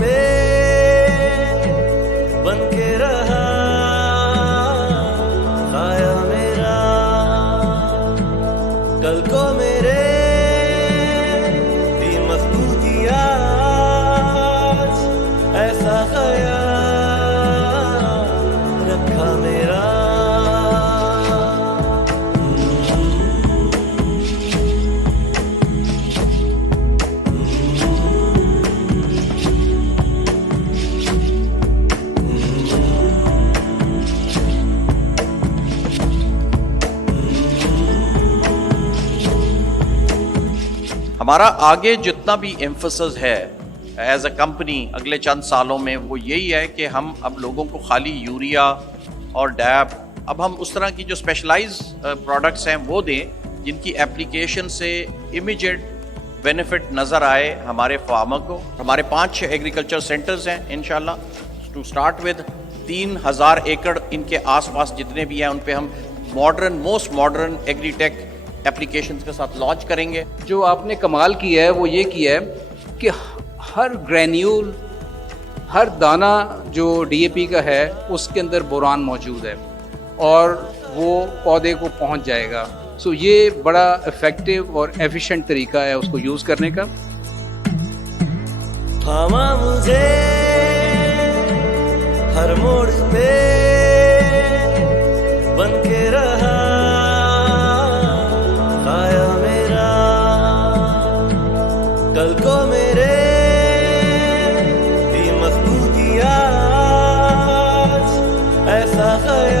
पे बन के रहा साया मेरा, कल को मेरे दी मजबूती आज ऐसा ख्याल रखा मेरा। हमारा आगे जितना भी एम्फोसिस है एज अ कंपनी अगले चंद सालों में वो यही है कि हम अब लोगों को खाली यूरिया और डैप, अब हम उस तरह की जो स्पेशलाइज प्रोडक्ट्स हैं वो दें जिनकी एप्लीकेशन से इमीडिएट बेनिफिट नज़र आए हमारे फार्मर को। हमारे 5 एग्रीकल्चर सेंटर्स हैं इंशाल्लाह टू स्टार्ट विद। 3000 एकड़ इनके आसपास जितने भी हैं उन पे हम मोस्ट मॉडर्न एग्रीटेक एप्लीकेशंस के साथ लॉन्च करेंगे। जो आपने कमाल किया है वो ये किया है कि हर ग्रैन्यूल, हर दाना जो डीएपी का है उसके अंदर बोरान मौजूद है और वो पौधे को पहुंच जाएगा। सो ये बड़ा इफ़ेक्टिव और एफिशिएंट तरीका है उसको यूज़ करने का। थामा मुझे हर मोड़ पे बन के रहा साया मेरा, कल को मेरे दी मजबूती आज ऐसा ख्याल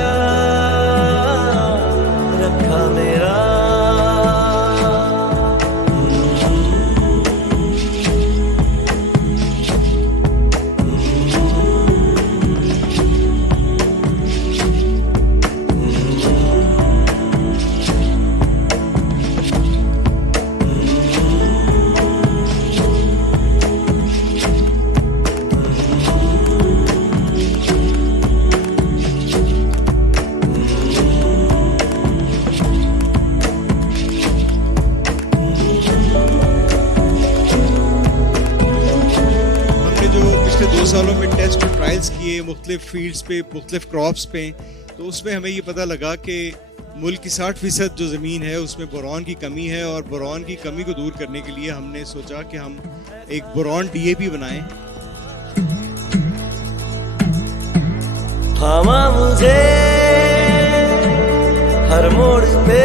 रखा मेरा। पिछले 2 सालों में टेस्ट और ट्रायल्स किए मुख्तलिफ फील्ड्स पे, मुख्तलिफ क्रॉप्स पे, तो उसमें हमें ये पता लगा कि मुल्क की 60% जो ज़मीन है उसमें बोरॉन की कमी है और बोरॉन की कमी को दूर करने के लिए हमने सोचा कि हम एक बोरॉन डीएपी बनाएं। थामा मुझे हर मोड़ पे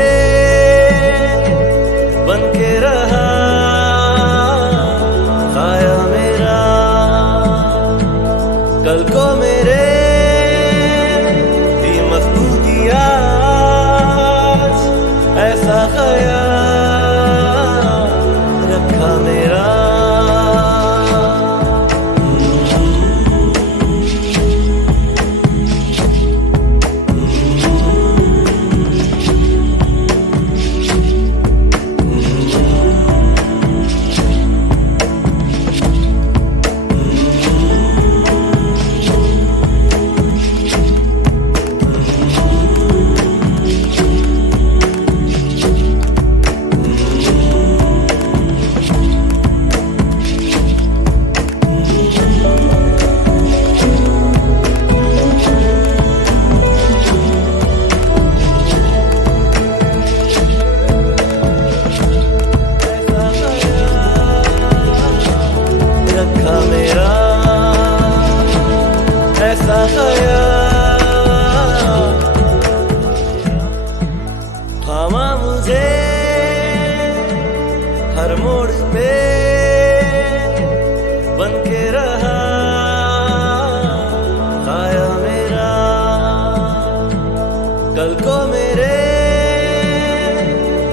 बन के रहा साया मेरा, कल को मेरे दी मजबूती आज ऐसा ख्याल रखा मेरा। थामा मुझे हर मोड़ पे बन के रहा साया मेरा, कल को मेरे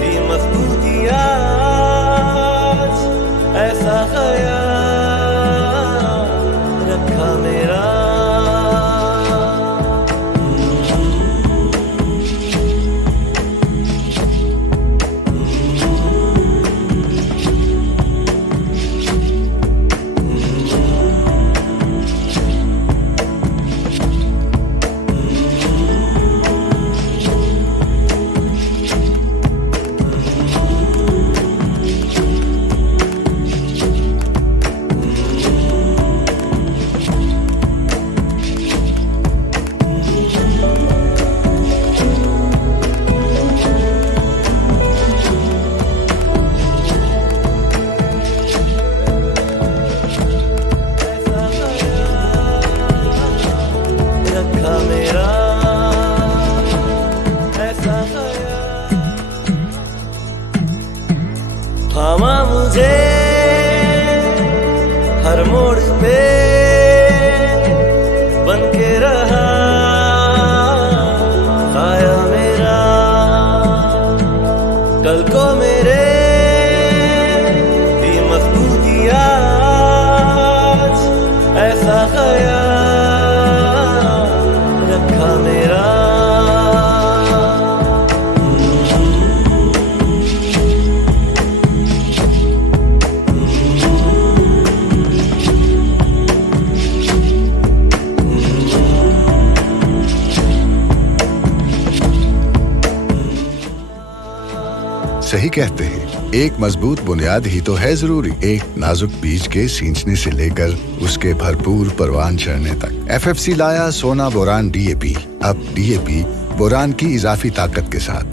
दी मजबूती आज ऐसा ख्याल रखा मेरा। मुझे हर मोड़ पे बन के रहा साया मेरा, कल को मेरे भी मजबूती आज ऐसा ख्याल रखा मेरा। सही कहते हैं, एक मजबूत बुनियाद ही तो है जरूरी। एक नाजुक बीज के सींचने से लेकर उसके भरपूर परवान चढ़ने तक। एफएफसी लाया सोना बोरान डीएपी। अब डीएपी बोरान की इजाफी ताकत के साथ।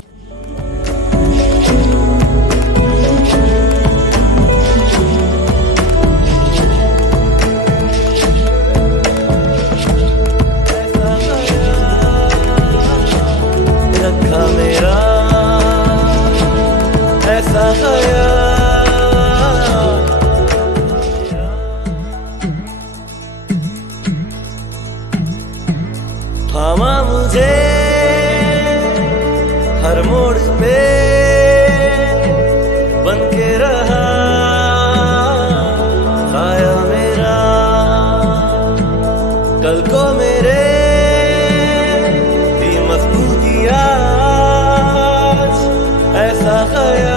रखा मेरा ऐसा ख्याल, थामा मुझे हर मोड़ पे बन के रहा साया मेरा, कल को मेरे भी मजबूती आज ऐसा ख्याल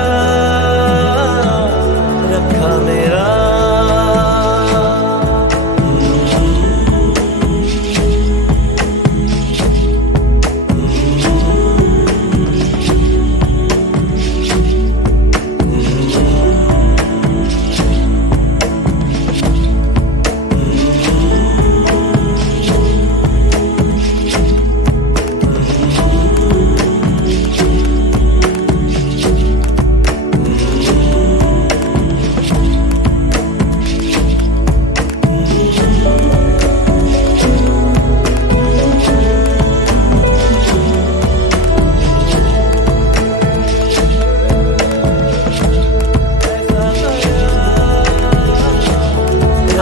रखा मेरा।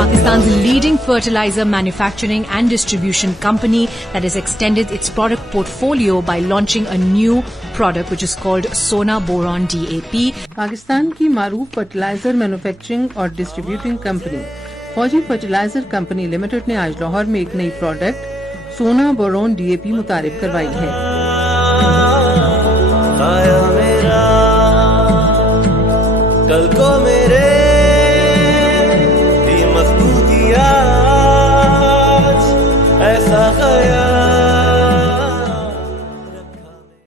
Pakistan's leading fertilizer manufacturing and distribution company that has extended its product portfolio by launching a new product which is called Sona Boron DAP. Pakistan की मारूफ फर्टिलाइजर मैन्युफैक्चरिंग और डिस्ट्रीब्यूटिंग कंपनी फौजी फर्टिलाइजर कंपनी लिमिटेड ने आज लाहौर में एक नई product सोना boron DAP मुतारिफ करवाई है। साया मेरा, कल को मेरे